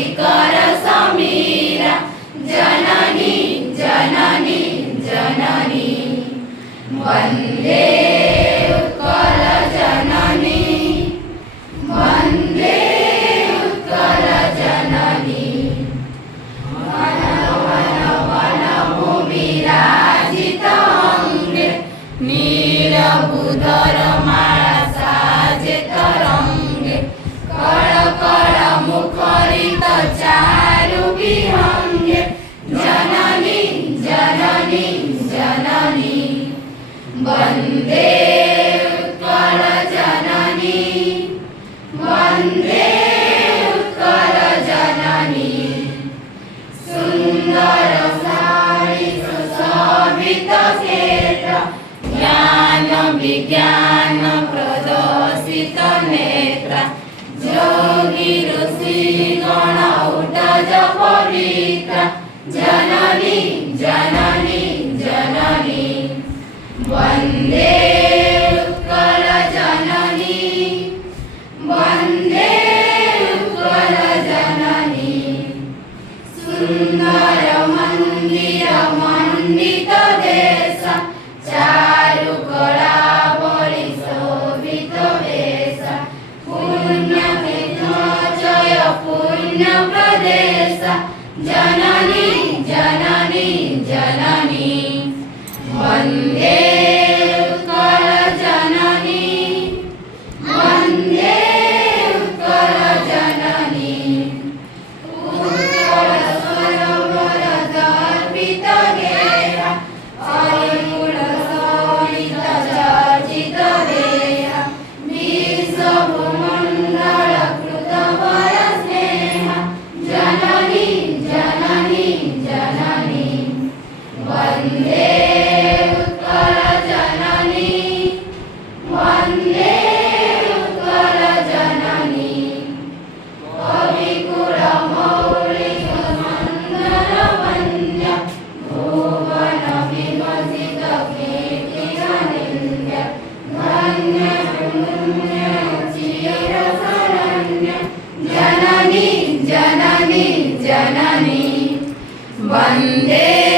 शिखर समीरा जननी जननी जननी वन्दे उत्कल जननी वन्दे उत्कल जननी one one one भूमिराजित अंगे नीलबुधर माला साजे तरंगे कळ कळ मुखरित चारु विहंगे जननी जननी जननी वन्दे उत्कल जननी वन्दे उत्कल जननी सुन्दर सारि सुशोभित क्षेत्र ज्ञान विज्ञान प्रदर्शित नेत्र योगी ऋषि गण उटज पवित्र जननी जननी जननी वन्दे उत्कल जननी वन्दे उत्कल जननी सुन्दर मन्दिर मण्डित देश चारु कला बलि शोभित वेश पुण्यतीर्थजय पुण्य प्रदेश जननी जननी जननी वन्दे उत्कल जननी वन्दे उत्कल जननी उत्कल सरोवर दर्पित गेह अरुण सरित चर्चित देह विश्वभूमण्डल कृत वर स्नेह जननी जननी जननी वन्दे उत्कल जननी वन्दे उत्कल जननी कविकुल मौलिक मन्दर वन्द्य भुवन विमसित कीर्तिरनिन्द्य धन्य पुण्य चिरशरण्य जननी जननी जननी वन्दे